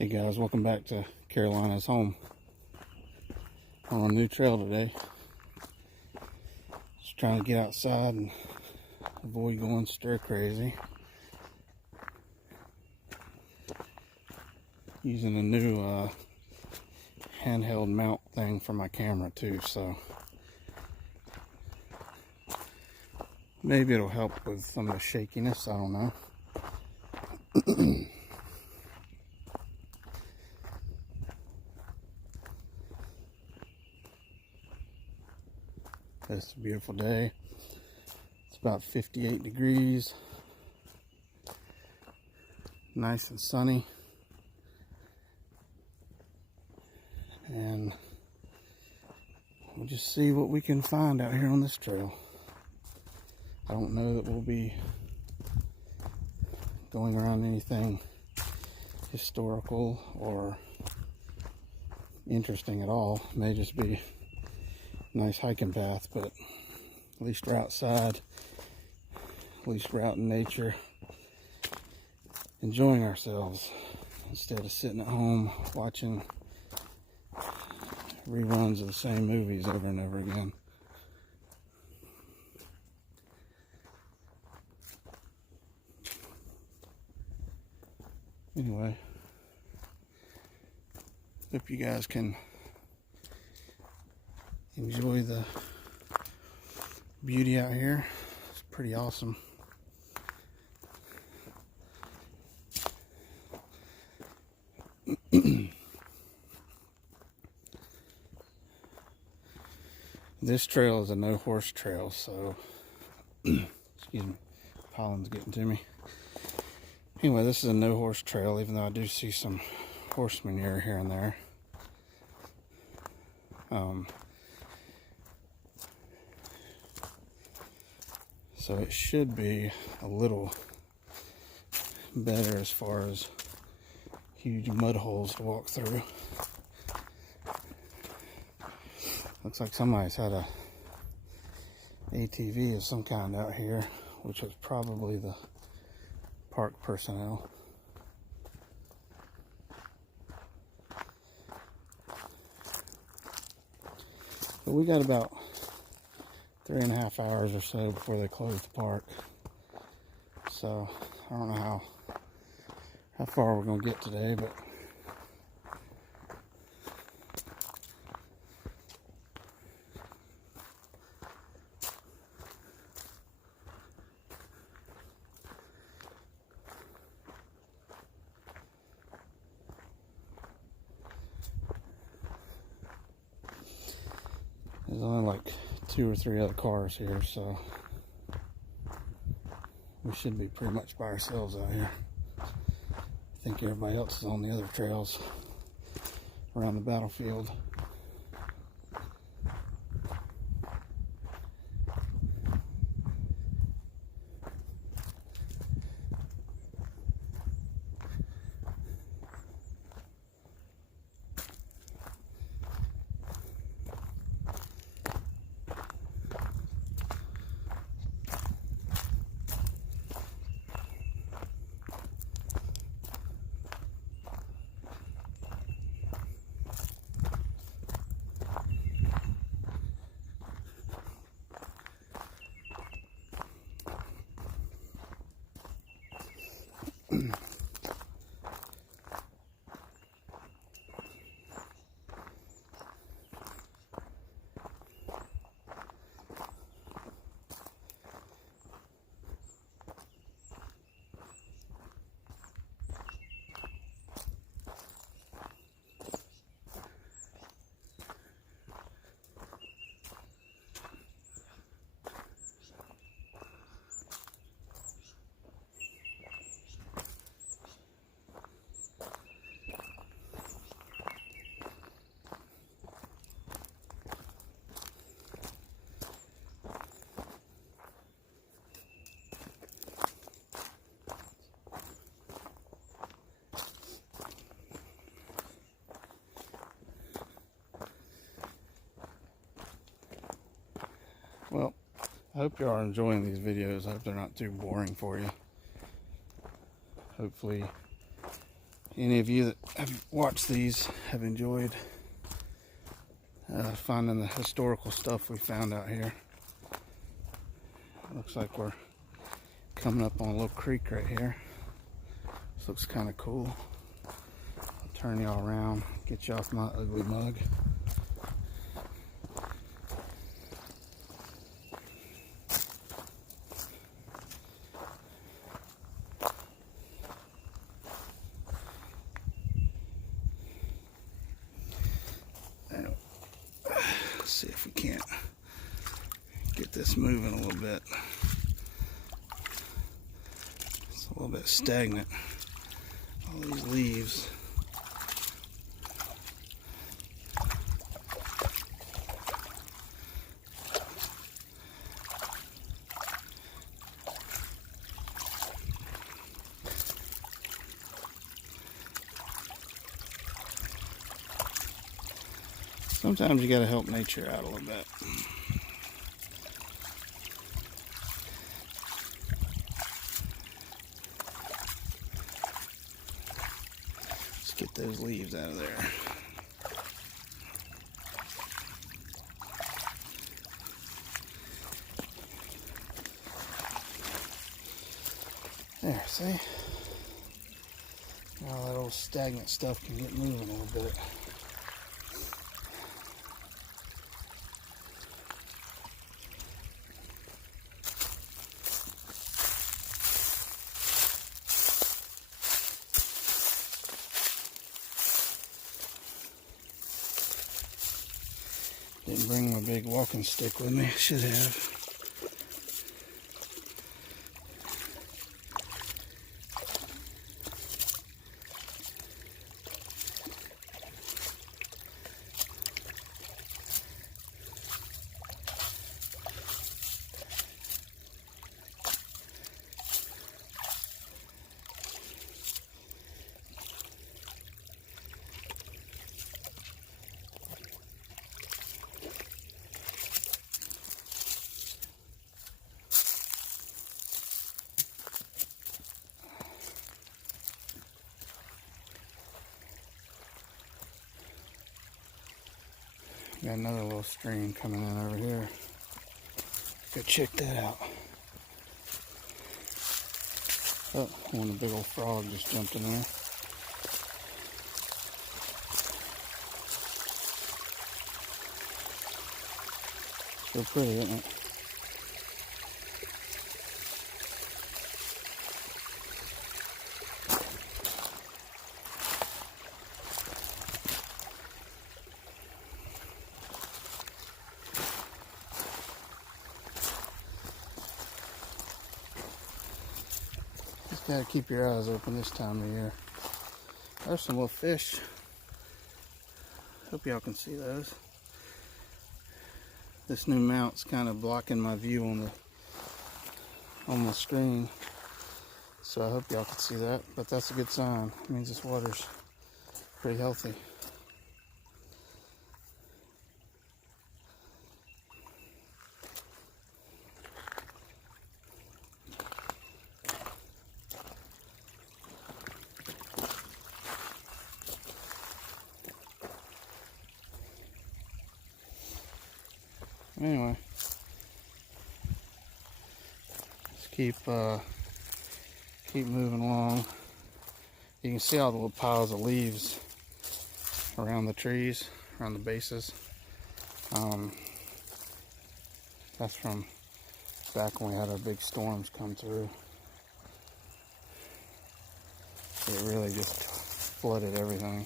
Hey guys, welcome back to Carolina's Home. On a new trail today. Just trying to get outside and avoid going stir crazy. Using a new handheld mount thing for my camera too, so maybe it'll help with some of the shakiness, I don't know. It's a beautiful day. It's about 58 degrees. Nice and sunny. And we'll just see what we can find out here on this trail. I don't know that we'll be going around anything historical or interesting at all. It may just be a nice hiking path, but at least we're outside. At least we're out in nature, enjoying ourselves instead of sitting at home watching reruns of the same movies over and over again. Anyway, hope you guys can enjoy the beauty out here. It's pretty awesome. This trail is a no horse trail, so excuse me, pollen's getting to me. Anyway, this is a no horse trail, even though I do see some horse manure here and there. So it should be a little better as far as huge mud holes to walk through. Looks like somebody's had a ATV of some kind out here, which was probably the park personnel. But we got about 3.5 hours or so before they close the park. So I don't know how far we're gonna get today, but there's only like 2 or 3 other cars here, so we should be pretty much by ourselves out here. I think everybody else is on the other trails around the battlefield. Well, I hope you are enjoying these videos. I hope they're not too boring for you. Hopefully any of you that have watched these have enjoyed finding the historical stuff we found out here. Looks like we're coming up on a little creek right here. This looks kind of cool. I'll turn y'all around, get you off my ugly mug. Let's see if we can't get this moving a little bit. It's a little bit stagnant. All these leaves. Sometimes you gotta help nature out a little bit. Let's get those leaves out of there. There, see? Now that old stagnant stuff can get moving a little bit. Didn't bring my big walking stick with me. I should have. Got another little stream coming in over here. Go check that out. Oh, one of the big old frog just jumped in there. So pretty, isn't it? Gotta keep your eyes open this time of year. There's some little fish. Hope y'all can see those. This new mount's kind of blocking my view on the screen, so I hope y'all can see that. But that's a good sign. It means this water's pretty healthy. Anyway, let's keep moving along. You can see all the little piles of leaves around the trees, around the bases. That's from back when we had our big storms come through. It really just flooded everything.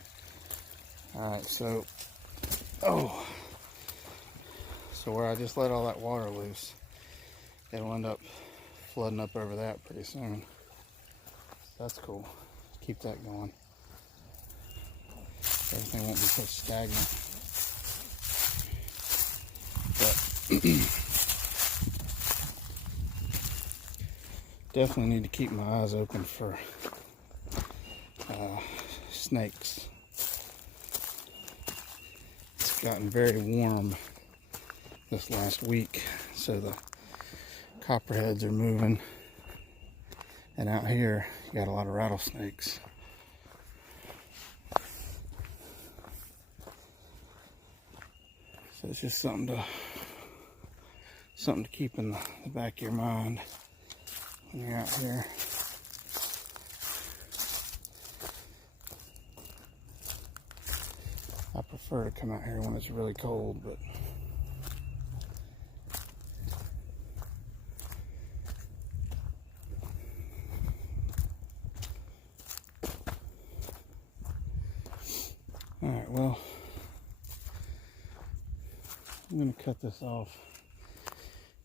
Alright, so where I just let all that water loose, it'll end up flooding up over that pretty soon. That's cool. Keep that going. Everything won't be so stagnant. But definitely need to keep my eyes open for snakes. It's gotten very warm this last week, so the copperheads are moving, and out here you got a lot of rattlesnakes. it's just something to keep in the back of your mind when you're out here. I prefer to come out here when it's really cold, but alright, well, I'm going to cut this off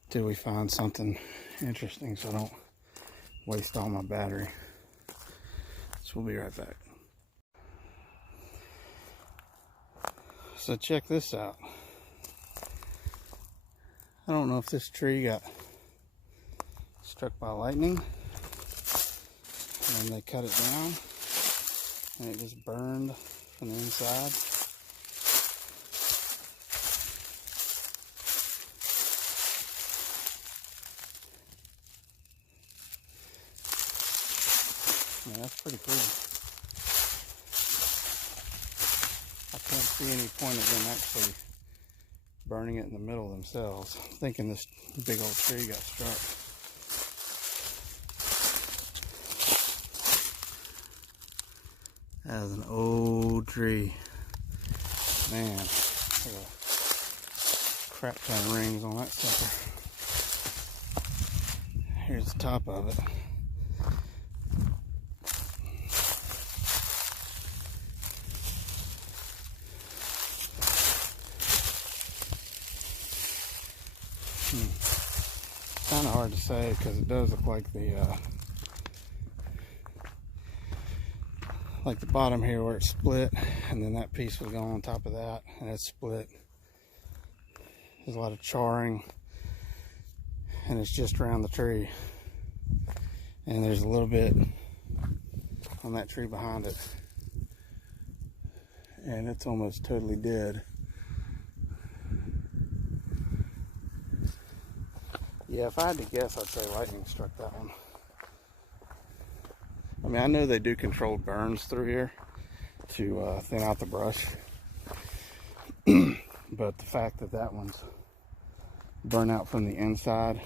till we find something interesting so I don't waste all my battery. So we'll be right back. So check this out. I don't know if this tree got struck by lightning and they cut it down and it just burned from the inside. Yeah, that's pretty cool. I can't see any point of them actually burning it in the middle themselves. I'm thinking this big old tree got struck. That is an old tree. Man, like a crap ton of rings on that sucker. Here's the top of it. Kind of hard to say because it does look like the bottom here where it's split, and then that piece was going on top of that, and it's split. There's a lot of charring, and it's just around the tree, and there's a little bit on that tree behind it, and it's almost totally dead. Yeah, if I had to guess, I'd say lightning struck that one. I mean, I know they do controlled burns through here to thin out the brush, but the fact that that one's burnt out from the inside,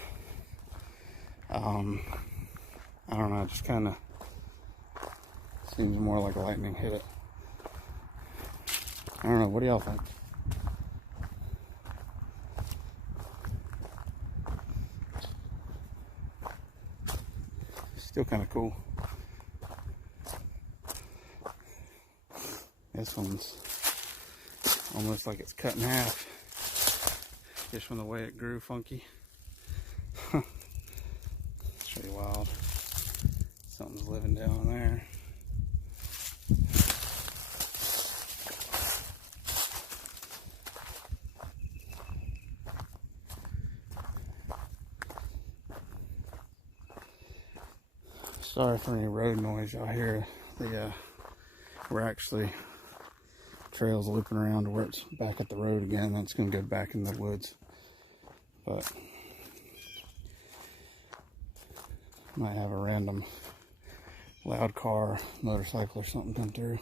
I don't know, it just kind of seems more like lightning hit it. I don't know, what do y'all think? Still kind of cool. This one's almost like it's cut in half, just from the way it grew funky. It's pretty wild. Something's living down there. Sorry for any road noise y'all hear. We're actually trails looping around to where it's back at the road again. That's going to go back in the woods, but might have a random loud car, motorcycle or something come through.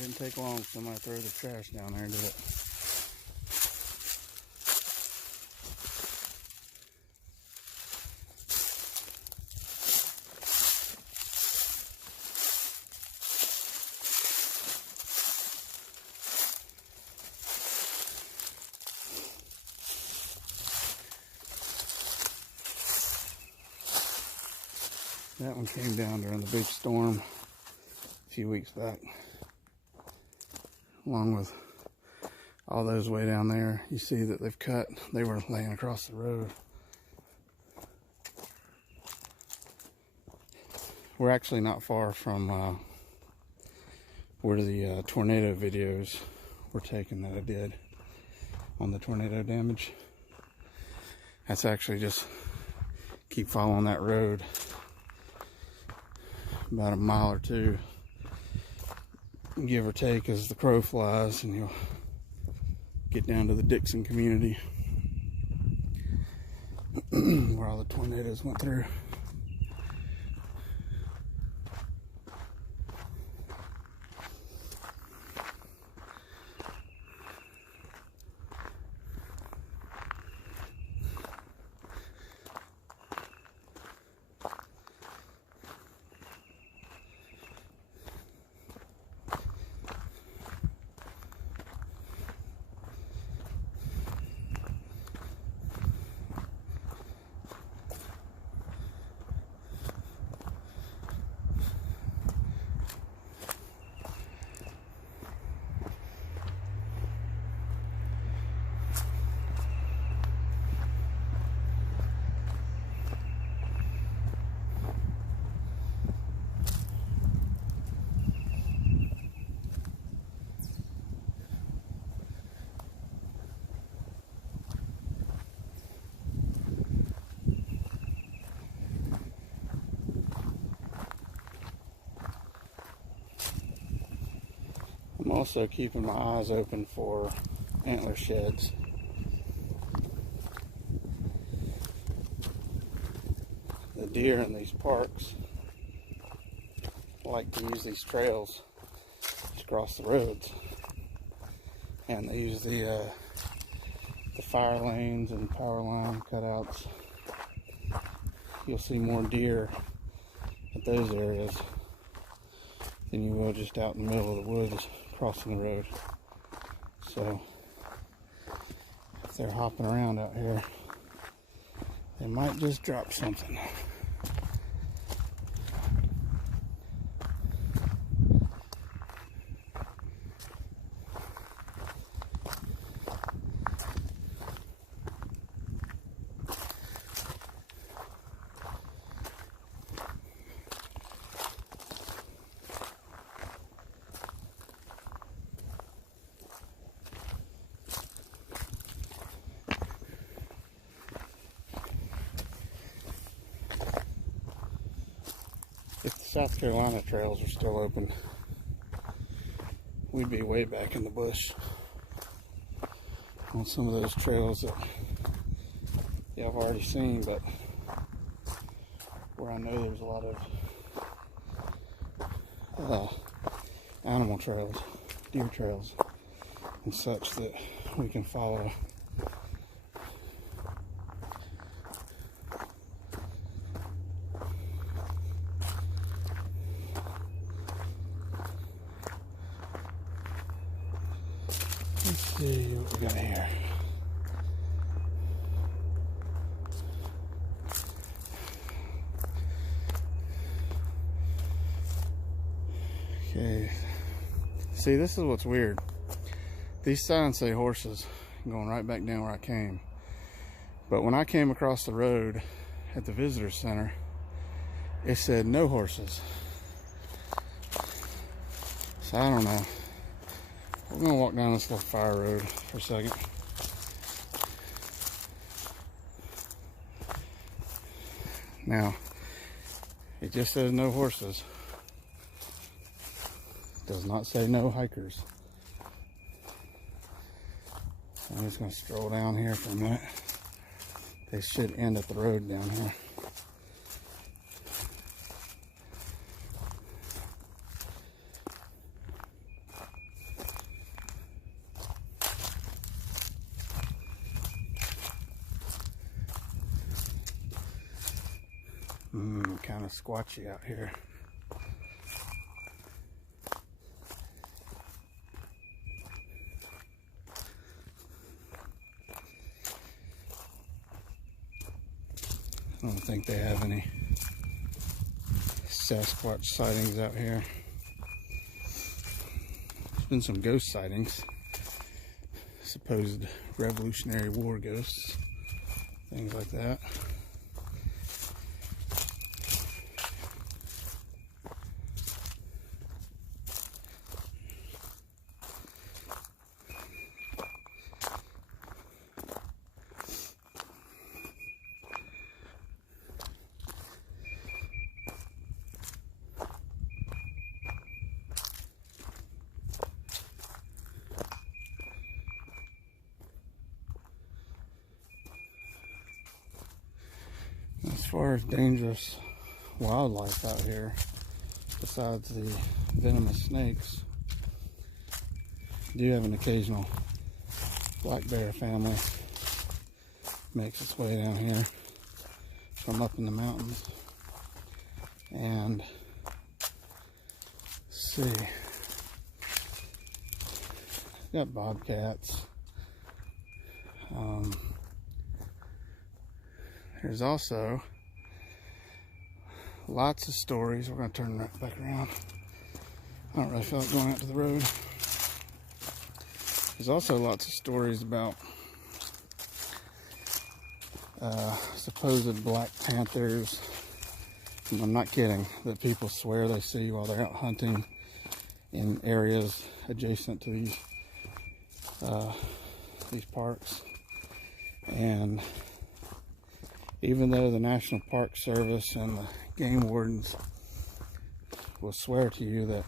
Didn't take long for somebody to throw the trash down there, did it? That one came down during the big storm a few weeks back. Along with all those way down there, you see that they've cut, they were laying across the road. We're actually not far from where the tornado videos were taken that I did on the tornado damage. That's actually just keep following that road about a mile or two, give or take, as the crow flies, and you'll get down to the Dixon community. the tornadoes went through. I'm also keeping my eyes open for antler sheds. The deer in these parks like to use these trails to cross the roads, and they use the fire lanes and power line cutouts. You'll see more deer at those areas than you will just out in the middle of the woods crossing the road. So if they're hopping around out here, they might just drop something. If the South Carolina trails are still open, we'd be way back in the bush on some of those trails that I've already seen, but where I know there's a lot of animal trails, deer trails, and such that we can follow. Let's see what we got here. Okay. See, this is what's weird. These signs say horses, going right back down where I came. But when I came across the road at the visitor center, it said no horses. So I don't know. We're gonna walk down this little fire road for a second. Now, it just says no horses. It does not say no hikers. So I'm just gonna stroll down here for a minute. They should end at the road down here. Kind of squatchy out here. I don't think they have any Sasquatch sightings out here. There's been some ghost sightings, supposed Revolutionary War ghosts, things like that. far as dangerous wildlife out here, besides the venomous snakes, do have an occasional black bear family makes its way down here from up in the mountains. And let's see, got bobcats. There's also lots of stories. We're going to turn right back around. I don't really feel like going out to the road. There's also lots of stories about supposed black panthers. And I'm not kidding, that people swear they see while they're out hunting in areas adjacent to these parks. And even though the National Park Service and the game wardens will swear to you that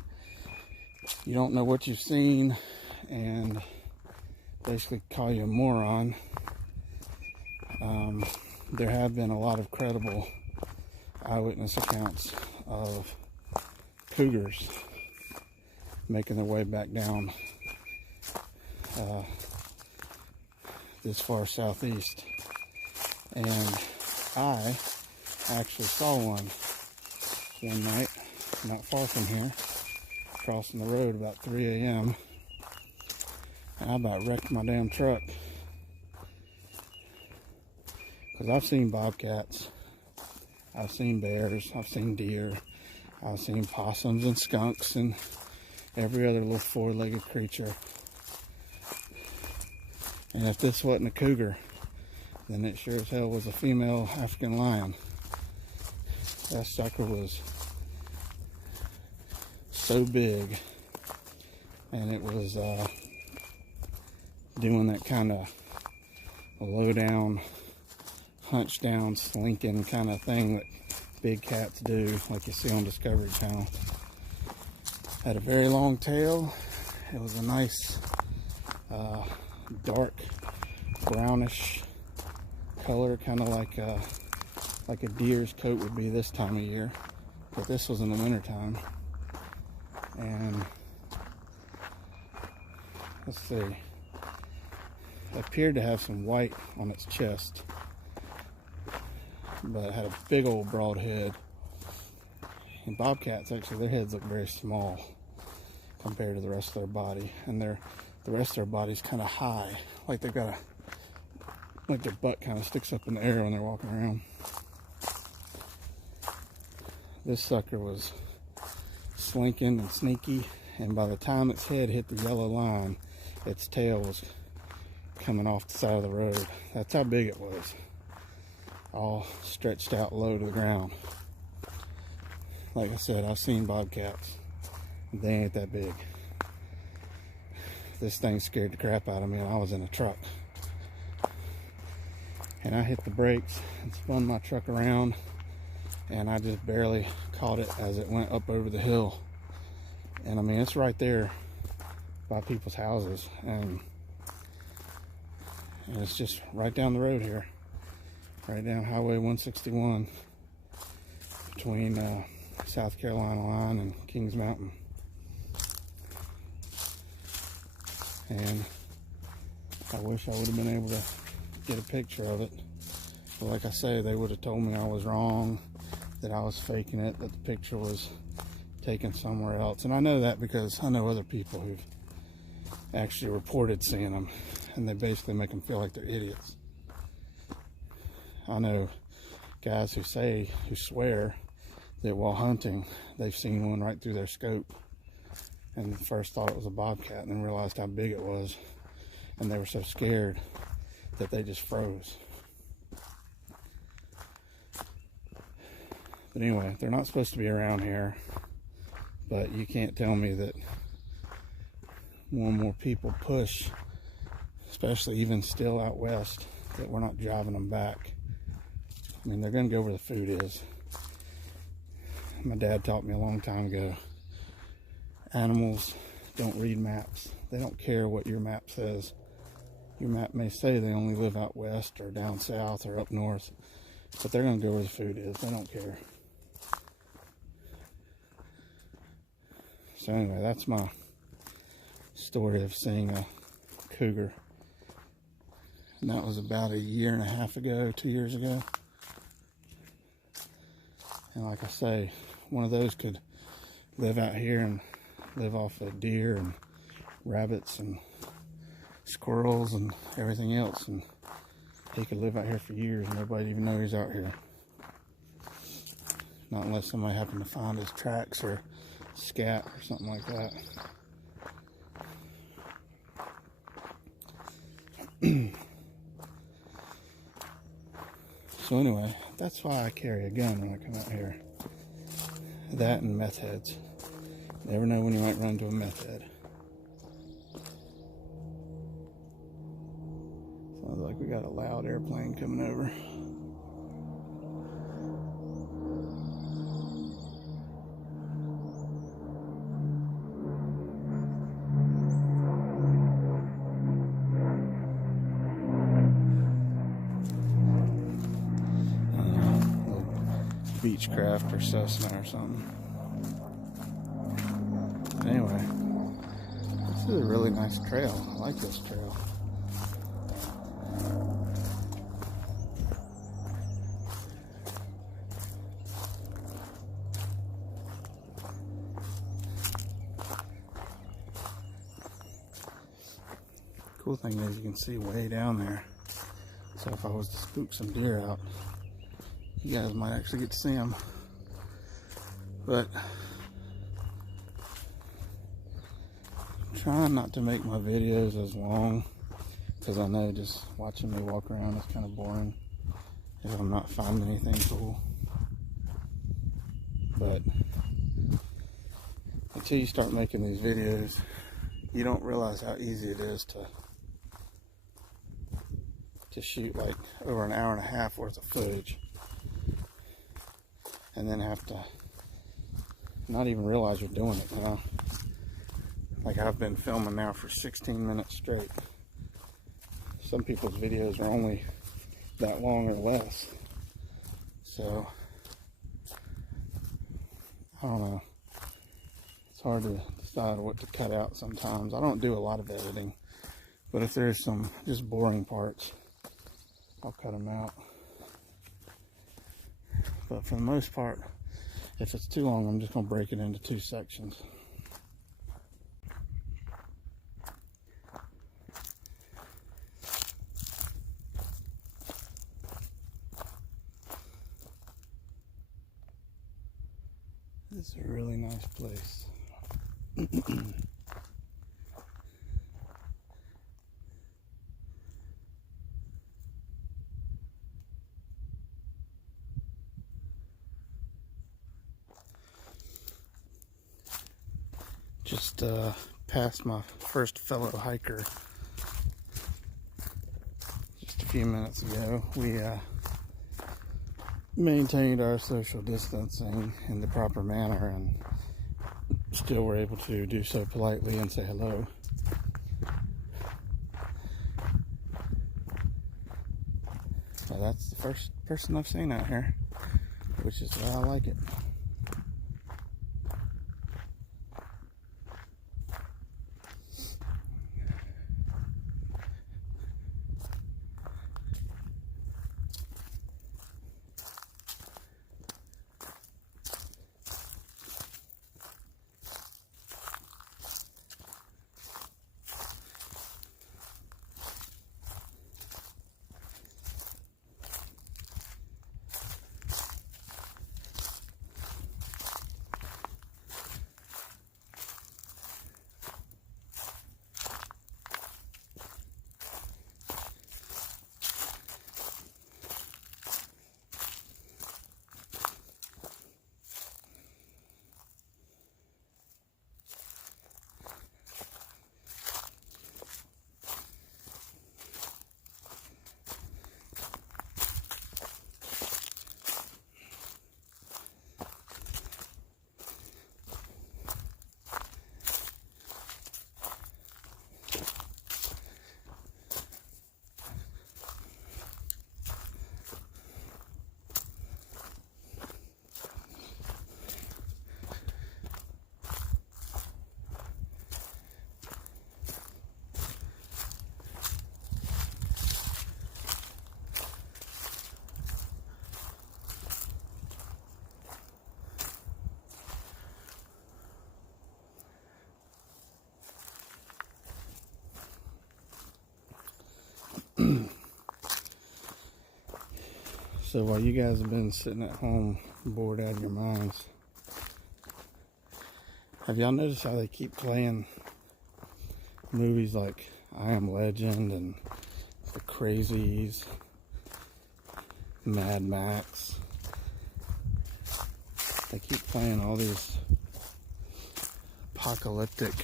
you don't know what you've seen and basically call you a moron, there have been a lot of credible eyewitness accounts of cougars making their way back down this far southeast. And I actually saw one night not far from here, crossing the road about 3 a.m. and I about wrecked my damn truck. Because I've seen bobcats, I've seen bears, I've seen deer, I've seen possums and skunks and every other little four-legged creature. And if this wasn't a cougar, then it sure as hell was a female African lion. That sucker was so big, and it was doing that kind of low down, hunch down, slinking kind of thing that big cats do, like you see on Discovery Channel. Had a very long tail. It was a nice dark brownish color, kind of like a deer's coat would be this time of year, but this was in the winter time. And let's see, it appeared to have some white on its chest, but it had a big old broad head. And bobcats, actually, their heads look very small compared to the rest of their body, and the rest of their body's kind of high, like they've got like their butt kind of sticks up in the air when they're walking around. This sucker was slinking and sneaky, and by the time its head hit the yellow line, its tail was coming off the side of the road. That's how big it was, all stretched out low to the ground. Like I said, I've seen bobcats. They ain't that big. This thing scared the crap out of me, and I was in a truck. And I hit the brakes and spun my truck around, and I just barely caught it as it went up over the hill. And I mean, it's right there by people's houses, and it's just right down the road here, right down Highway 161 between South Carolina line and Kings Mountain. And I wish I would have been able to get a picture of it, but like I say, they would have told me I was wrong, that I was faking it, that the picture was taken somewhere else. And I know that because I know other people who've actually reported seeing them, and they basically make them feel like they're idiots. I know guys who swear that while hunting they've seen one right through their scope, and first thought it was a bobcat and then realized how big it was, and they were so scared that they just froze. But anyway, they're not supposed to be around here, but you can't tell me that more and more people push, especially even still out west, that we're not driving them back. I mean, they're going to go where the food is. My dad taught me a long time ago, animals don't read maps. They don't care what your map says. Your map may say they only live out west or down south or up north, But they're going to go where the food is. They don't care. So anyway, that's my story of seeing a cougar. And that was about 1.5 years ago, 2 years ago. And like I say, one of those could live out here and live off of deer and rabbits and squirrels and everything else. And he could live out here for years and nobody even know he's out here. Not unless somebody happened to find his tracks or scat or something like that. So anyway, that's why I carry a gun when I come out here. That and meth heads. Never know when you might run into a meth head. Sounds like we got a loud airplane coming over. Beechcraft or Cessna or something. Anyway, this is a really nice trail. I like this trail. Cool thing is you can see way down there. So if I was to spook some deer out, you guys might actually get to see them. But I'm trying not to make my videos as long, because I know just watching me walk around is kind of boring if I'm not finding anything cool. But until you start making these videos, you don't realize how easy it is to shoot like over 1.5 hours worth of footage. And then have to not even realize you're doing it, you know? Like I've been filming now for 16 minutes straight. Some people's videos are only that long or less. So, I don't know. It's hard to decide what to cut out sometimes. I don't do a lot of editing. But if there's some just boring parts, I'll cut them out. But for the most part, if it's too long, I'm just going to break it into 2 sections. This is a really nice place. Just passed my first fellow hiker just a few minutes ago. We maintained our social distancing in the proper manner and still were able to do so politely and say hello. So that's the first person I've seen out here, which is why I like it. So while you guys have been sitting at home bored out of your minds, have y'all noticed how they keep playing movies like I Am Legend and The Crazies, Mad Max? They keep playing all these apocalyptic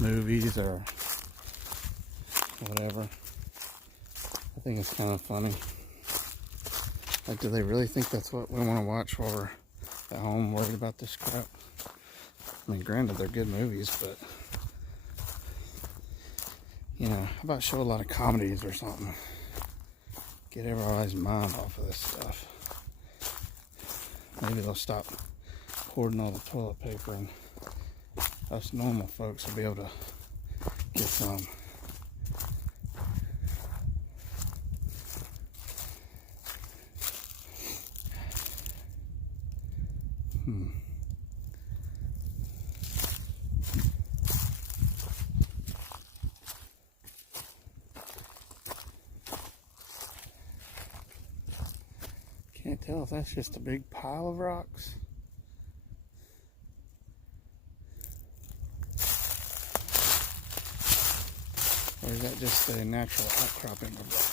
movies or whatever. I think it's kind of funny. Like, do they really think that's what we want to watch while we're at home worried about this crap? I mean, granted, they're good movies, but, you know, how about show a lot of comedies or something? Get everybody's mind off of this stuff. Maybe they'll stop hoarding all the toilet paper and us normal folks will be able to get some. Can't tell if that's just a big pile of rocks. Or is that just a natural outcropping of rock?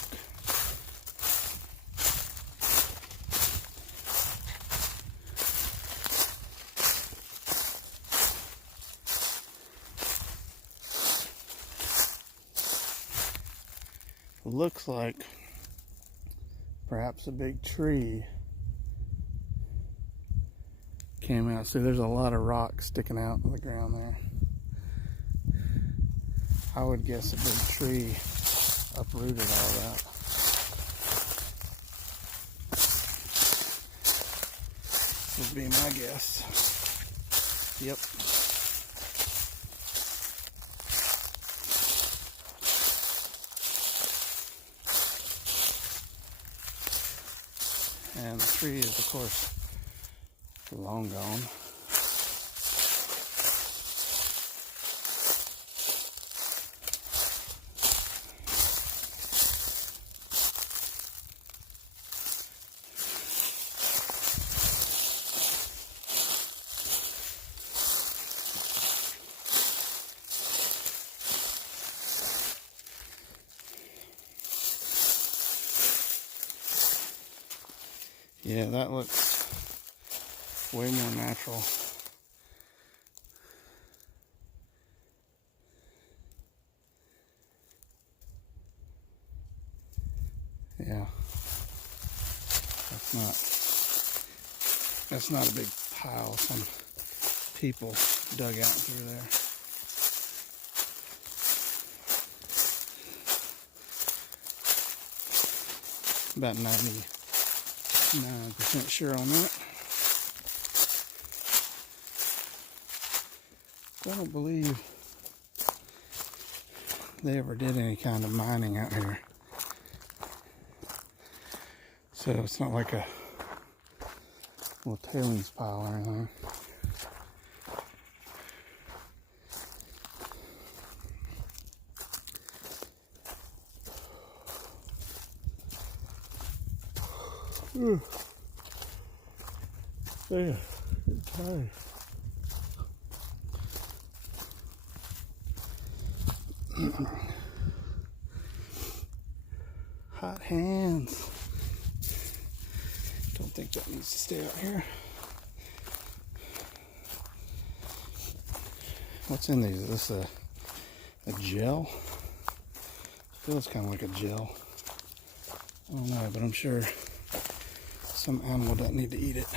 It looks like perhaps a big tree came out. See, there's a lot of rocks sticking out of the ground there. I would guess a big tree uprooted all that. Would be my guess. Yep. And the tree is, of course, long gone. Yeah, that looks way more natural. Yeah, that's not a big pile some people dug out through there. About 99% sure on that. I don't believe they ever did any kind of mining out here. So it's not like a little tailings pile or anything. Yeah, it's tired. Hot hands. Don't think that needs to stay out here. What's in these? Is this a gel? Feels kind of like a gel. I don't know, but I'm sure some animal doesn't need to eat it.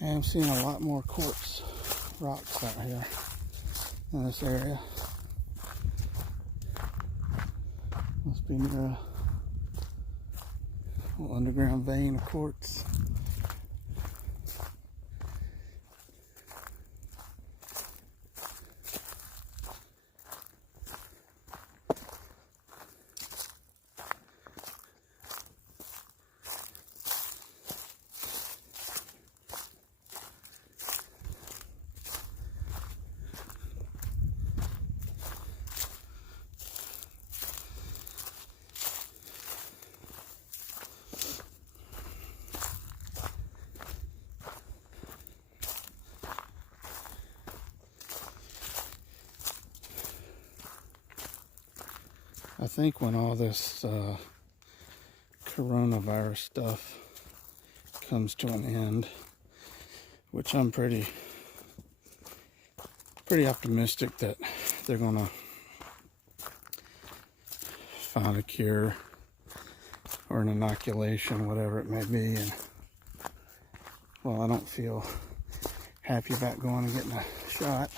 I'm seeing a lot more quartz rocks out here in this area. Must be near a little underground vein of quartz. I think when all this coronavirus stuff comes to an end, which I'm pretty optimistic that they're gonna find a cure or an inoculation, whatever it may be. And well, I don't feel happy about going and getting a shot.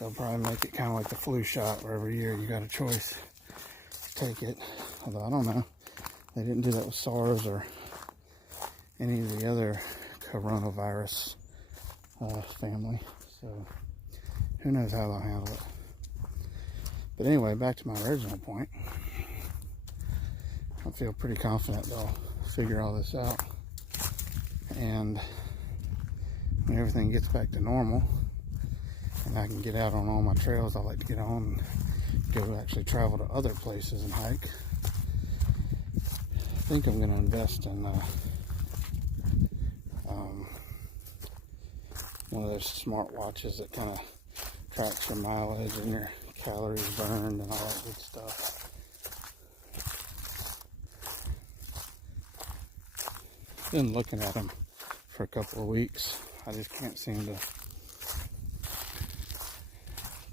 They'll probably make it kind of like the flu shot, where every year you got a choice to take it. Although I don't know, they didn't do that with SARS or any of the other coronavirus family. So who knows how they'll handle it. But anyway, back to my original point. I feel pretty confident they'll figure all this out. And when everything gets back to normal and I can get out on all my trails I like to get on and go actually travel to other places and hike, I think I'm going to invest in one of those smart watches that kind of tracks your mileage and your calories burned and all that good stuff. Been looking at them for a couple of weeks. I just can't seem to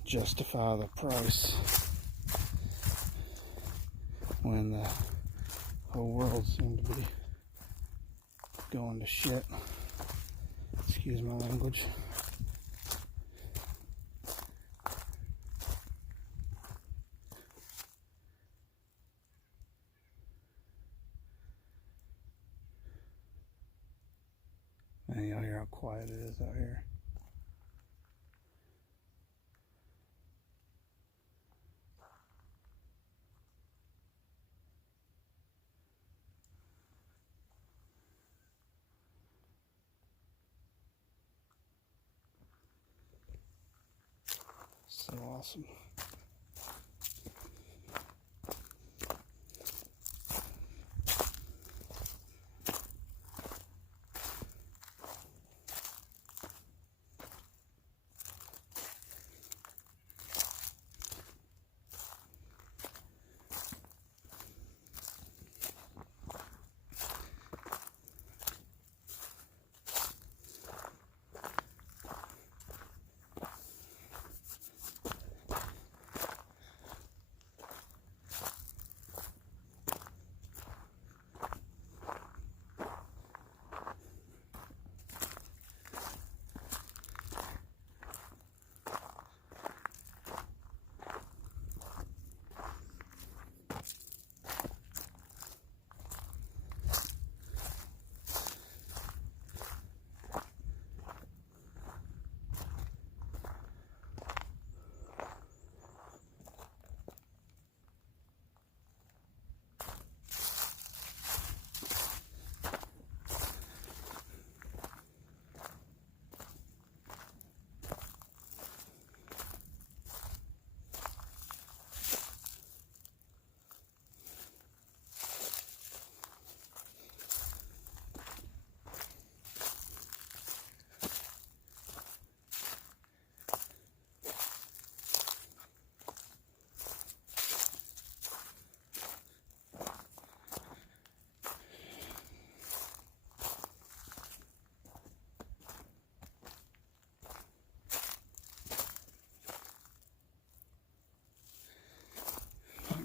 justify the price when the whole world seemed to be going to shit. Excuse my language. Man, y'all hear how quiet it is out here. So awesome.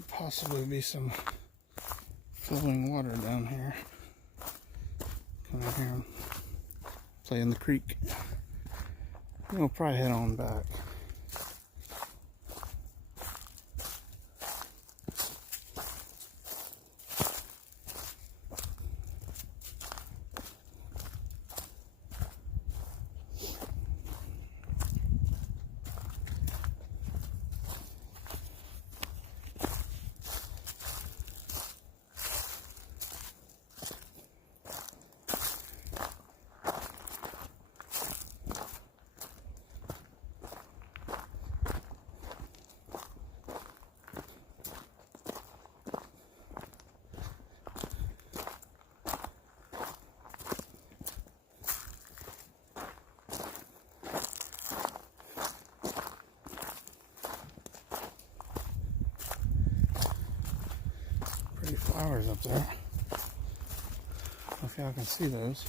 Possibly be some flowing water down here. Come in here and play in the creek. We'll probably head on back. flowers up there. I don't know if y'all can see those.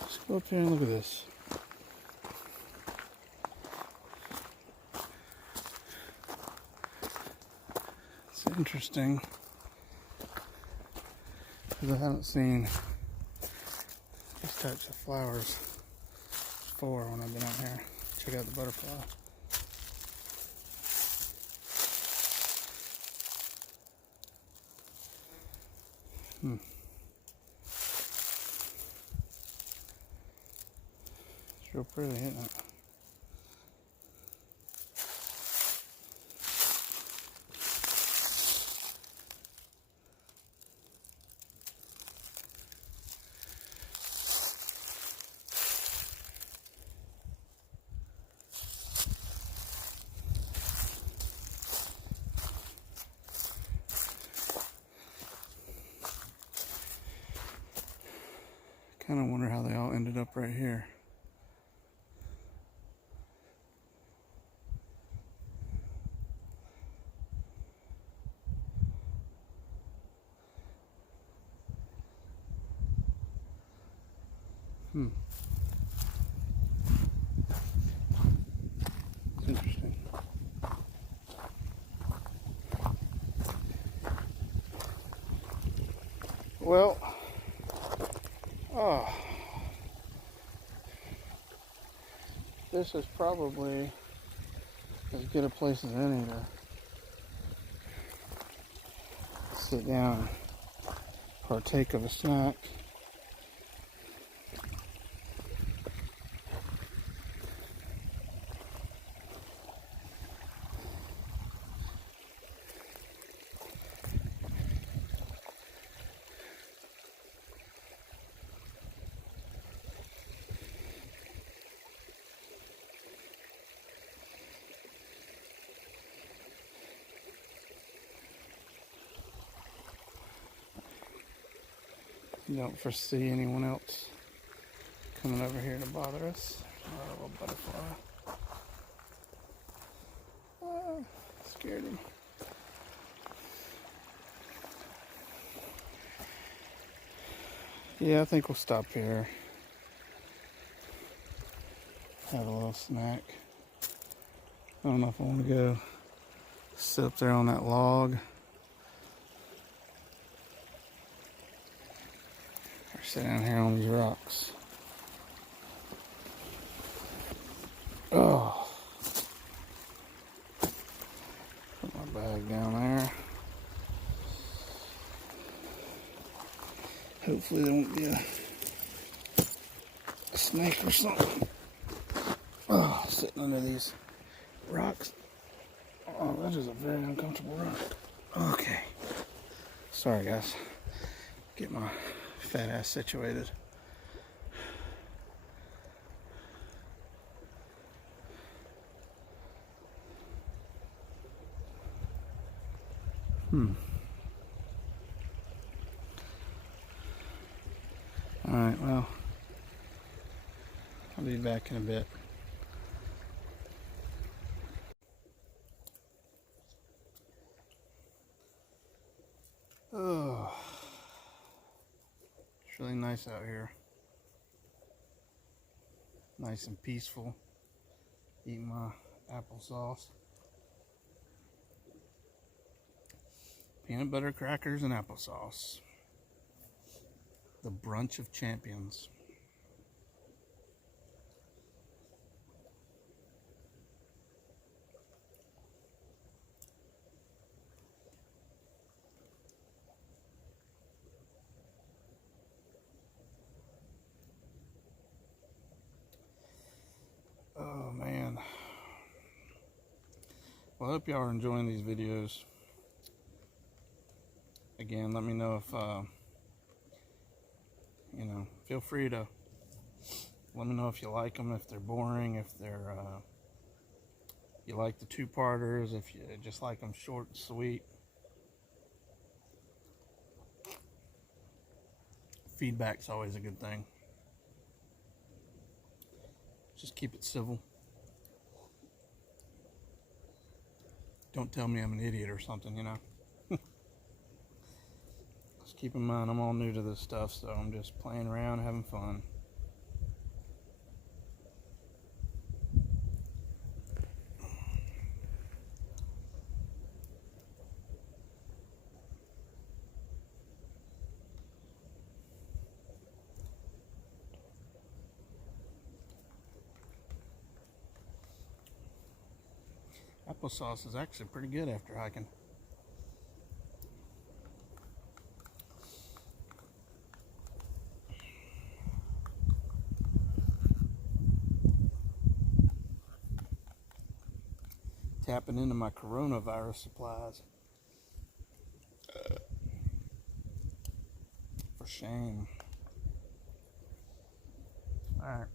Let's go up here and look at this. It's interesting because I haven't seen these types of flowers before when I've been out here. Check out the butterfly. It's real pretty, isn't it? Kind of wonder how they all ended up right here. It's interesting. Well, this is probably as good a place as any to sit down and partake of a snack. You don't foresee anyone else coming over here to bother us. There's our little butterfly. Scared him. Yeah, I think we'll stop here. Have a little snack. I don't know if I want to go sit up there on that log. Sit down here on these rocks. Oh. Put my bag down there. Hopefully there won't be a snake or something. Oh, sitting under these rocks. Oh, that is a very uncomfortable rock. Okay. Sorry, guys. Get my fat ass situated. Alright, well, I'll be back in a bit. Oh, it's really nice out here. Nice and peaceful. Eating my applesauce. Peanut butter crackers and applesauce. The brunch of champions. Oh man. Well, I hope y'all are enjoying these videos. Again, let me know if, feel free to Let me know if you like them, if they're boring, if they're you like the two-parters, if you just like them short and sweet. Feedback's always a good thing. Just keep it civil. Don't tell me I'm an idiot or something, you know. Just keep in mind I'm all new to this stuff, so I'm just playing around, having fun. Applesauce is actually pretty good after hiking. Tapping into my coronavirus supplies. For shame. Alright.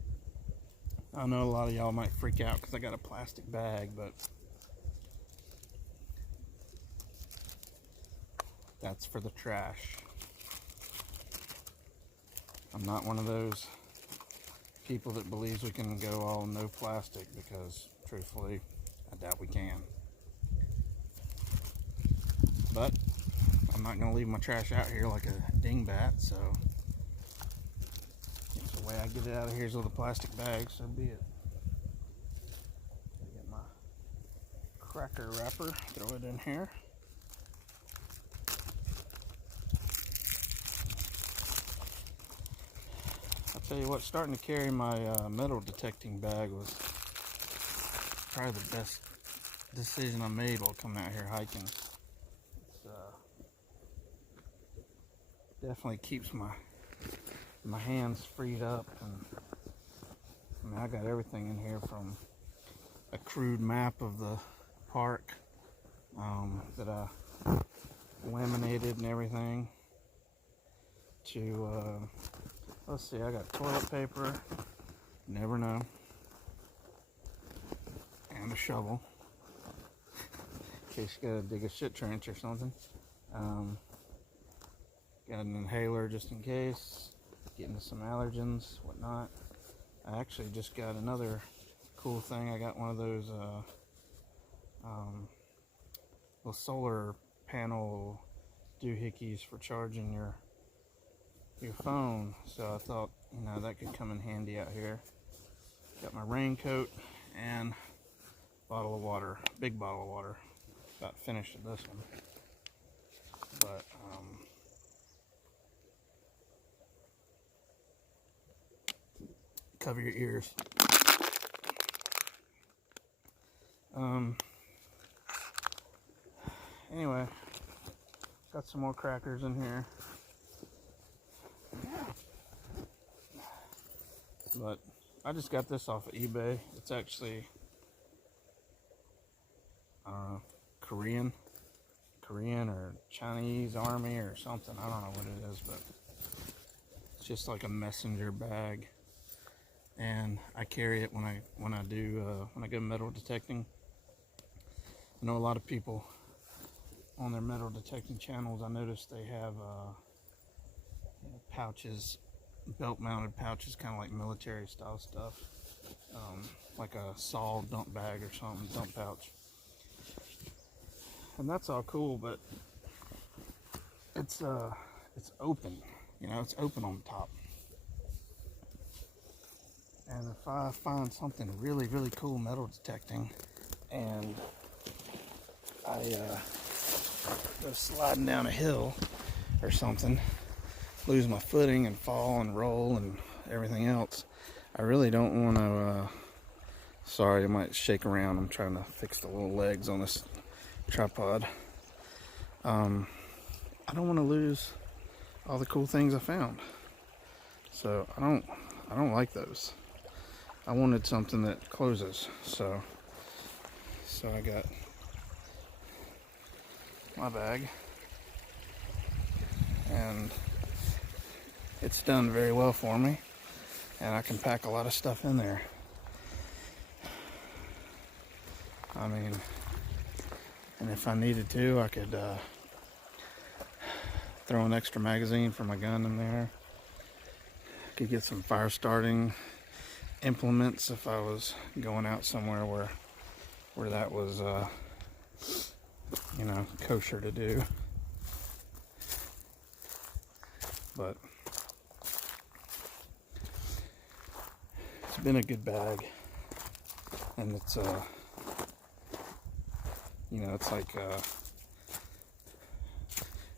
I know a lot of y'all might freak out because I got a plastic bag, but that's for the trash. I'm not one of those people that believes we can go all no plastic, because truthfully, I doubt we can. But I'm not going to leave my trash out here like a dingbat, so if the way I get it out of here is with a plastic bag, so be it. Get my cracker wrapper, throw it in here. I'll tell you what, starting to carry my metal detecting bag was probably the best decision I made while coming out here hiking. It's definitely keeps my hands freed up, and I mean, I got everything in here from a crude map of the park that I laminated and everything to let's see, I got toilet paper, never know, and a shovel in case you gotta dig a shit trench or something. Got an inhaler just in case, get into some allergens, whatnot. I actually just got another cool thing. I got one of those little solar panel doohickeys for charging your phone. So I thought, you know, that could come in handy out here. Got my raincoat and bottle of water, big bottle of water. About finished with this one, but cover your ears. Anyway, got some more crackers in here, but I just got this off of eBay. It's actually Korean or Chinese army or something. I don't know what it is, but it's just like a messenger bag, and I carry it when I go metal detecting. I know a lot of people on their metal detecting channels, I noticed they have pouches, belt-mounted pouches, kind of like military style stuff, like a saw dump bag or something, dump pouch. And that's all cool, but it's open, you know, it's open on the top. And if I find something really, really cool metal detecting, and I go sliding down a hill or something, lose my footing and fall and roll and everything else, I really don't want to, sorry, I might shake around. I'm trying to fix the little legs on this tripod. I don't want to lose all the cool things I found. So I don't like those. I wanted something that closes. So I got my bag, and it's done very well for me. and I can pack a lot of stuff in there. I mean, and if I needed to, I could throw an extra magazine for my gun in there. I could get some fire starting implements if I was going out somewhere where that was you know, kosher to do. But it's been a good bag, and it's you know, it's like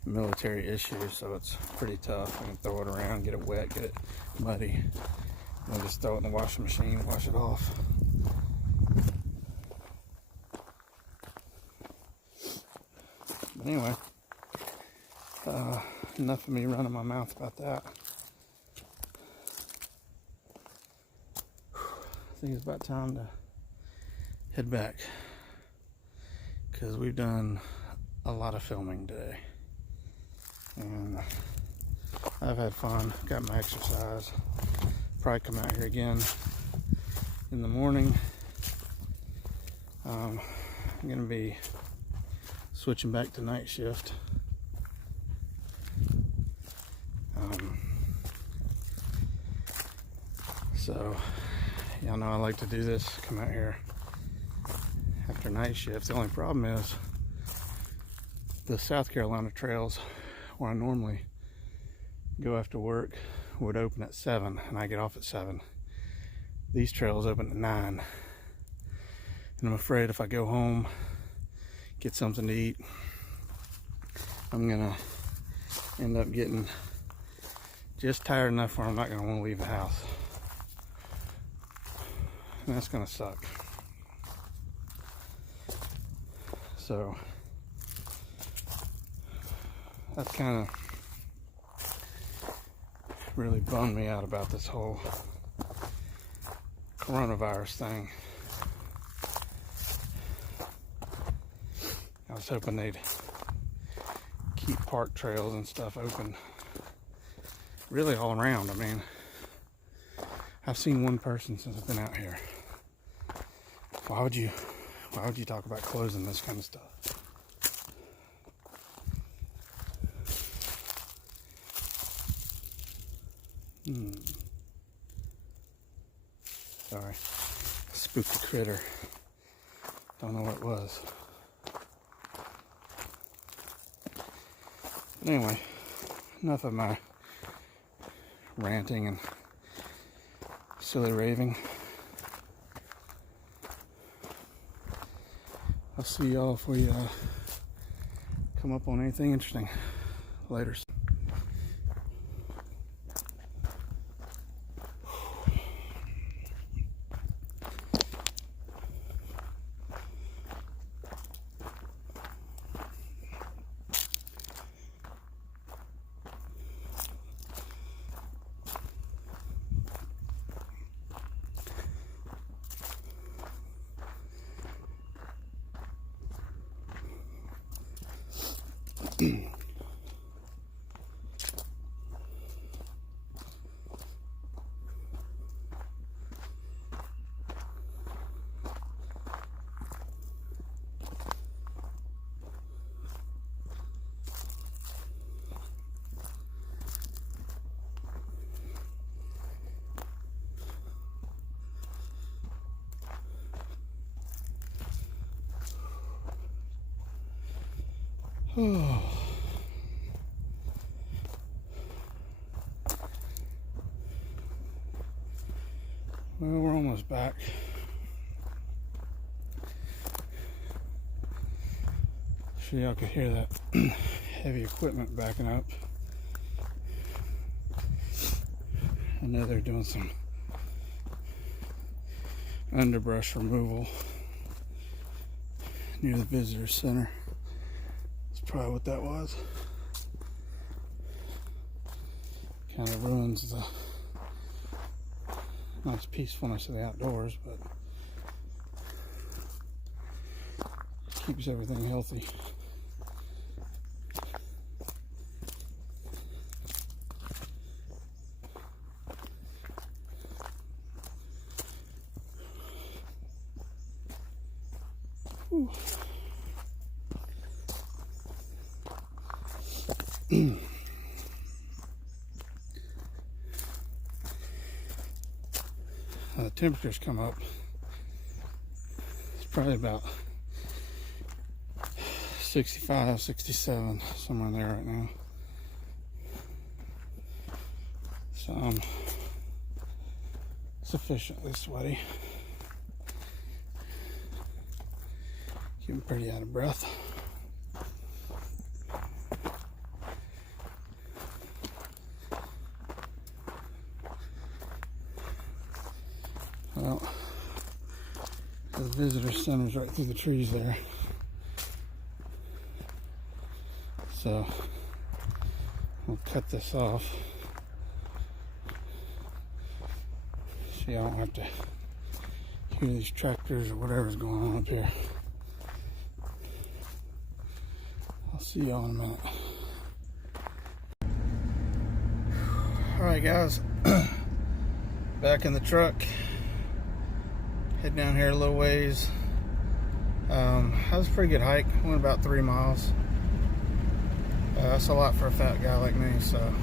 military issue, so it's pretty tough. I can throw it around, get it wet, get it muddy, and then just throw it in the washing machine, wash it off. But anyway, enough of me running my mouth about that. I think it's about time to head back, because we've done a lot of filming today, and I've had fun, got my exercise. Probably come out here again in the morning. I'm gonna be switching back to night shift. So y'all know I like to do this, come out here after night shift. The only problem is the South Carolina trails where I normally go after work would open at 7, and I get off at 7. These trails open at 9, and I'm afraid if I go home, get something to eat, I'm gonna end up getting just tired enough where I'm not gonna want to leave the house, and that's gonna suck. So that's kind of really bummed me out about this whole coronavirus thing. I was hoping they'd keep park trails and stuff open really all around. I mean, I've seen one person since I've been out here. Why would you talk about closing this kind of stuff? Sorry, spooked a critter. Don't know what it was. But anyway, enough of my ranting and silly raving. I'll see y'all if we come up on anything interesting. Later. Well, we're almost back. Sure y'all could hear that heavy equipment backing up. I know they're doing some underbrush removal near the visitor center. That's probably what that was. Kind of ruins the nice peacefulness of the outdoors, but keeps everything healthy. Whew. The temperatures come up. It's probably about 65, 67, somewhere in there right now. So I'm sufficiently sweaty. Getting pretty out of breath. Well, the visitor center's right through the trees there. So we'll cut this off so y'all don't have to hear these tractors or whatever's going on up here. I'll see y'all in a minute. Alright guys, back in the truck. Head down here a little ways. That was a pretty good hike. Went about 3 miles. That's a lot for a fat guy like me, so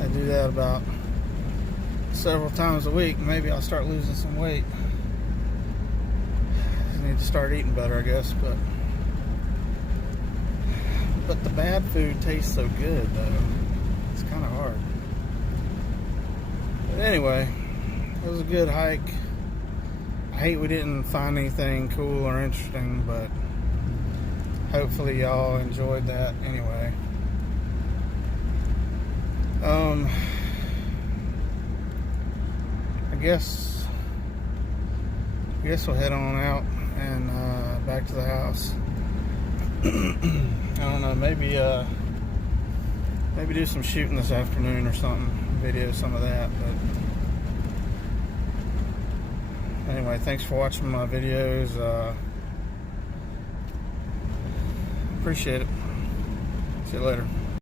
I do that about several times a week. Maybe I'll start losing some weight. I need to start eating better, I guess, but the bad food tastes so good though. It's kind of hard. But anyway, it was a good hike. I hate we didn't find anything cool or interesting, but hopefully y'all enjoyed that anyway. I guess we'll head on out and back to the house. I don't know, maybe do some shooting this afternoon or something, video some of that. But anyway, thanks for watching my videos. Appreciate it. See you later.